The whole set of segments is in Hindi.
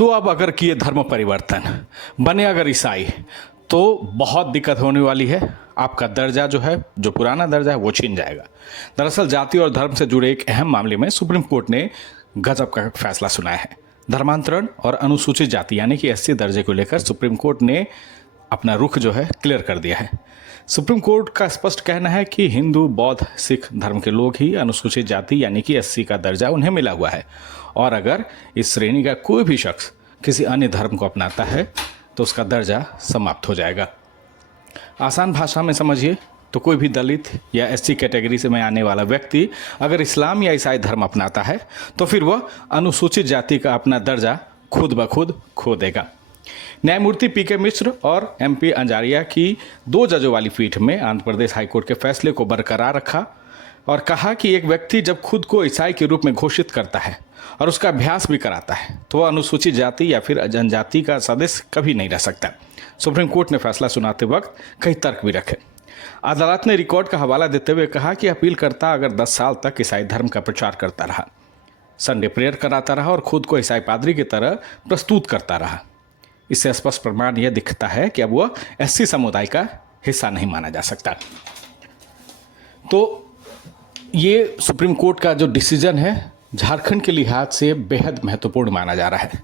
तो अब अगर किए धर्म परिवर्तन, बने अगर ईसाई, तो बहुत दिक्कत होने वाली है। आपका दर्जा जो है, जो पुराना दर्जा है, वो छीन जाएगा। दरअसल जाति और धर्म से जुड़े एक अहम मामले में सुप्रीम कोर्ट ने गजब का फैसला सुनाया है। धर्मांतरण और अनुसूचित जाति यानी कि एससी दर्जे को लेकर सुप्रीम कोर्ट ने अपना रुख जो है क्लियर कर दिया है। सुप्रीम कोर्ट का स्पष्ट कहना है कि हिंदू, बौद्ध, सिख धर्म के लोग ही अनुसूचित जाति यानी कि एससी का दर्जा उन्हें मिला हुआ है, और अगर इस श्रेणी का कोई भी शख्स किसी अन्य धर्म को अपनाता है तो उसका दर्जा समाप्त हो जाएगा। आसान भाषा में समझिए तो कोई भी दलित या एससी कैटेगरी से में आने वाला व्यक्ति अगर इस्लाम या ईसाई धर्म अपनाता है तो फिर वह अनुसूचित जाति का अपना दर्जा खुद ब खुद खो देगा। न्यायमूर्ति पीके मिश्र और एमपी अंजारिया की 2 जजों वाली पीठ में आंध्र प्रदेश हाईकोर्ट के फैसले को बरकरार रखा और कहा कि एक व्यक्ति जब खुद को ईसाई के रूप में घोषित करता है और उसका अभ्यास भी कराता है तो वह अनुसूचित जाति या फिर जनजाति का सदस्य कभी नहीं रह सकता। सुप्रीम कोर्ट ने फैसला सुनाते वक्त कई तर्क भी रखे। अदालत ने रिकॉर्ड का हवाला देते हुए कहा कि अपीलकर्ता अगर 10 साल तक ईसाई धर्म का प्रचार करता रहा, संडे प्रेयर कराता रहा और खुद को ईसाई पादरी की तरह प्रस्तुत करता रहा, इससे स्पष्ट प्रमाण यह दिखता है कि अब वह एससी समुदाय का हिस्सा नहीं माना जा सकता। तो ये सुप्रीम कोर्ट का जो डिसीजन है झारखंड के लिहाज से बेहद महत्वपूर्ण माना जा रहा है।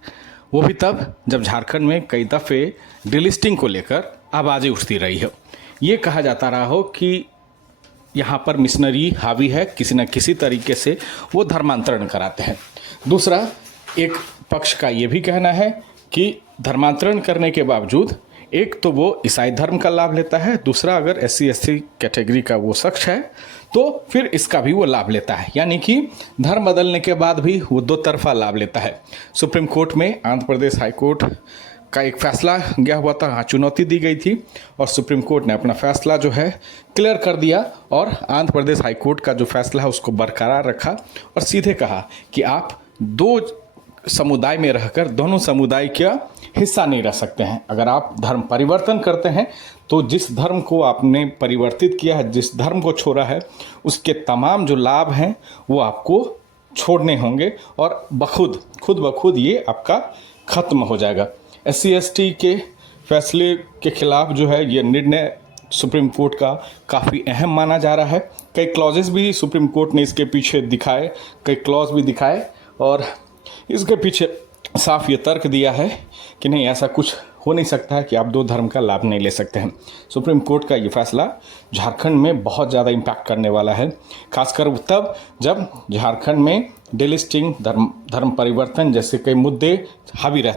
वो भी तब जब झारखंड में कई दफ़े डिलिस्टिंग को लेकर आवाज़ें उठती रही हो। ये कहा जाता रहा हो कि यहाँ पर मिशनरी हावी है, किसी न किसी तरीके से वो धर्मांतरण कराते हैं। दूसरा, एक पक्ष का ये भी कहना है कि धर्मांतरण करने के बावजूद एक तो वो ईसाई धर्म का लाभ लेता है, दूसरा अगर एससी एसटी कैटेगरी का वो शख्स है तो फिर इसका भी वो लाभ लेता है, यानी कि धर्म बदलने के बाद भी वो 2 तरफा लाभ लेता है। सुप्रीम कोर्ट में आंध्र प्रदेश हाईकोर्ट का एक फैसला गया हुआ था, चुनौती दी गई थी और सुप्रीम कोर्ट ने अपना फैसला जो है क्लियर कर दिया और आंध्र प्रदेश हाईकोर्ट का जो फैसला है उसको बरकरार रखा और सीधे कहा कि आप 2 समुदाय में रहकर दोनों समुदाय का हिस्सा नहीं रह सकते हैं। अगर आप धर्म परिवर्तन करते हैं तो जिस धर्म को आपने परिवर्तित किया है, जिस धर्म को छोड़ा है, उसके तमाम जो लाभ हैं वो आपको छोड़ने होंगे और खुद ब खुद ये आपका ख़त्म हो जाएगा। एससी एसटी के फैसले के खिलाफ जो है ये निर्णय सुप्रीम कोर्ट का काफ़ी अहम माना जा रहा है। कई क्लॉजेस भी सुप्रीम कोर्ट ने इसके पीछे दिखाए, कई क्लॉज भी दिखाए और इसके पीछे साफ ये तर्क दिया है कि नहीं, ऐसा कुछ हो नहीं सकता है कि आप 2 धर्म का लाभ नहीं ले सकते हैं। सुप्रीम कोर्ट का ये फैसला झारखंड में बहुत ज़्यादा इम्पैक्ट करने वाला है, खासकर तब जब झारखंड में डिलिस्टिंग, धर्म परिवर्तन जैसे कई मुद्दे हावी रहते हैं।